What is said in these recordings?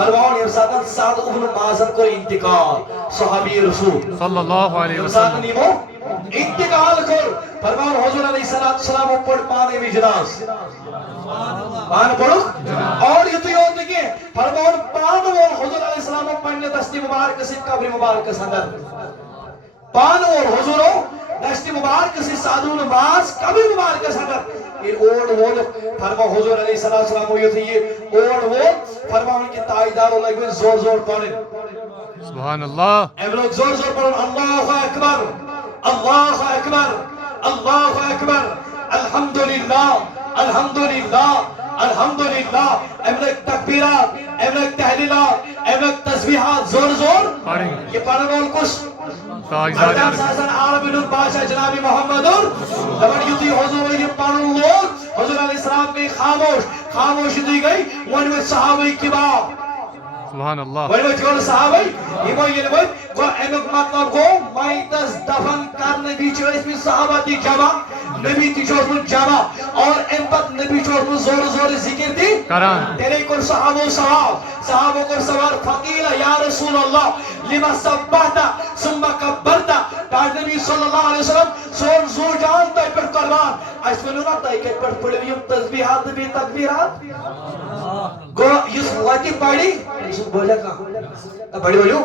فرماؤں یہ ساتھ سعد ابن معاذ کو انتقال صحابی رسول صلی اللہ علیہ ساتھ وسلم نیمو انتقال کر فرماؤں حضور علیہ السلام پڑھ پانے بھی جناز پان پڑھو اور یہ تو یاد لگے فرماؤں پان وہ حضور علیہ السلام پڑھنے دستی مبارک سے قبر مبارک سندر پان اور حضورو دشتی مبارک سے سادون باز کبھی مبارک سندر یہ اوڑ وہ فرما حضور علیہ السلام ہوئی تھی یہ اوڑ وہ فرما ان کی تائیدار اللہ کو زور زور پڑھیں سبحان اللہ ایم لوگ زور زور پڑھیں اللہ اکبر اللہ اکبر اللہ اکبر الحمدللہ الحمدللہ الحمدللہ ایم لوگ تکبیرات ایم لوگ تحلیلات ایم لوگ تسبیحات زور زور یہ پڑھنے والے کچھ مردان سازن عالمین الباشا جناب محمد لمن یوتی حضور یہ پانو لوگ حضور علیہ السلام کی خاموش دی گئی ونوی صحابی کباب سبحان اللہ ونوی تیول صحابی یہ وہ یہ لوگ کو امک مطلب کو مائتس دفن کرنے بھی چوئے اس میں صحابہ دی جمع نبی تی چوز من جمع اور امپت نبی چوز من زور زور ذکر دی کران تیرے کن صحابوں کو سوال فقیل یا رسول اللہ لما سبحتا ثم کبرتا تاج نبی صلی اللہ علیہ وسلم سون زور جان تائی پر قربان اس میں نونا تائی کے پر پڑھویم تذبیحات بھی تکبیرات گو یس لاتی پاڑی یس بولا کا بڑی بولو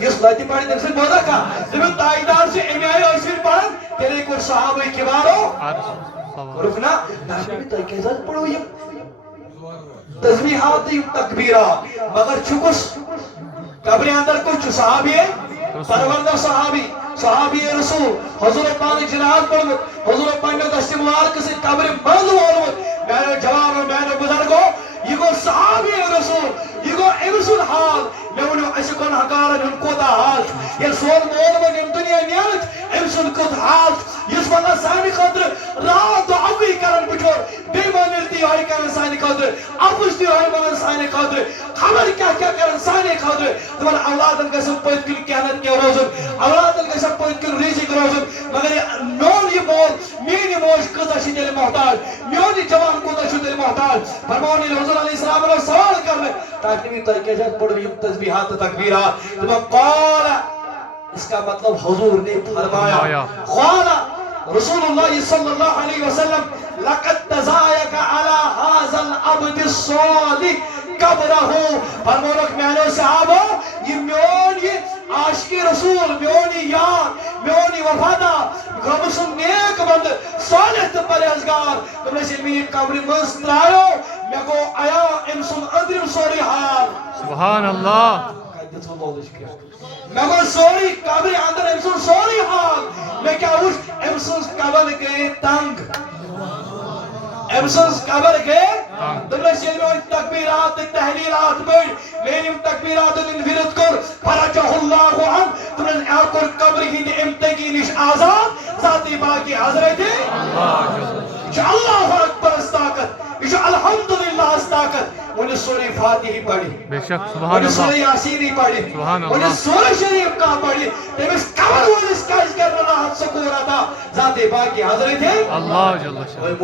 یس لاتی پاڑی تم سے بولا کا تمہیں تائیدار سے امیائی اسفر پڑھن تیرے کن صحابہ کبارو رکنا تاج نبی تائی کے ذات پڑھویم تذبیحات تکبیرات مگر چکس قبر اندر کچھ صحابی ہے پروردہ صحابی رسول حضور پاک جناب پڑھمت حضور پاک نے دستی مبارک سے قبر بند ہولمت میرے جوان اور میرے بزرگو یہ کو صحابی رسول یہ کو امسل حال میں انہوں ایسے کن حکارن ان کو دا حال یہ سول مول من ام دنیا نیالت امسل کت حال یس والا سانی خطر رات و عوی کرن بچور بیمان ارتی آئی کرن سانی خطر اپشتی آئی من سانی خطر خبر کیا کرن سانی خطر تمہر اولادن کا سب پویت کل کیانت کے روزن اولادن کا سب پویت کل ریزی کے روزن مگر میون یہ مول مینی موش کتا شی دل محتاج میونی جوان کتا شی دل محتاج فرمانی حضور علیہ السلام نے سوال کرنے تاکہ بھی طریقے سے پڑھویم تسبیحات تکبیرات تمہیں قال اس کا مطلب حضور نے فرمایا قال رسول اللہ صلی اللہ علیہ وسلم لقد تزایک علی هذا العبد الصالح قبرہ فرمانک میانو صحابہ یہ میونی عاشقی رسول میونی یار میونی وفادہ غمسن نیک بند صالح تو پرہزگار تم نے سلمی قبر مسترائیو میں کو آیا امسن ادرم سوری حال سبحان اللہ میں کو سوری قبر اندر امسن سوری حال میں کیا ہوش امسن قبر گئے تنگ امسن قبر گئے تم نے سلمی تکبیرات تحلیلات بڑھ میریم تکبیرات انفرد کر فرجہ اللہ عنہ تم نے آکر قبر ہی امتگی نش آزاد ذاتی باقی حضرت اللہ اکبر استاقت یہ الحمدللہ استاقت انہیں سورہ فاتحی پڑھی بے شک سبحان انہیں سورہ اللہ یاسینی پڑھی سبحان اللہ انہیں سورہ شریف کا پڑھی تیمیس قبر وہ اس کا اس کرنا راحت سکورہ تھا ذاتی باقی حضرت اللہ جل شاہ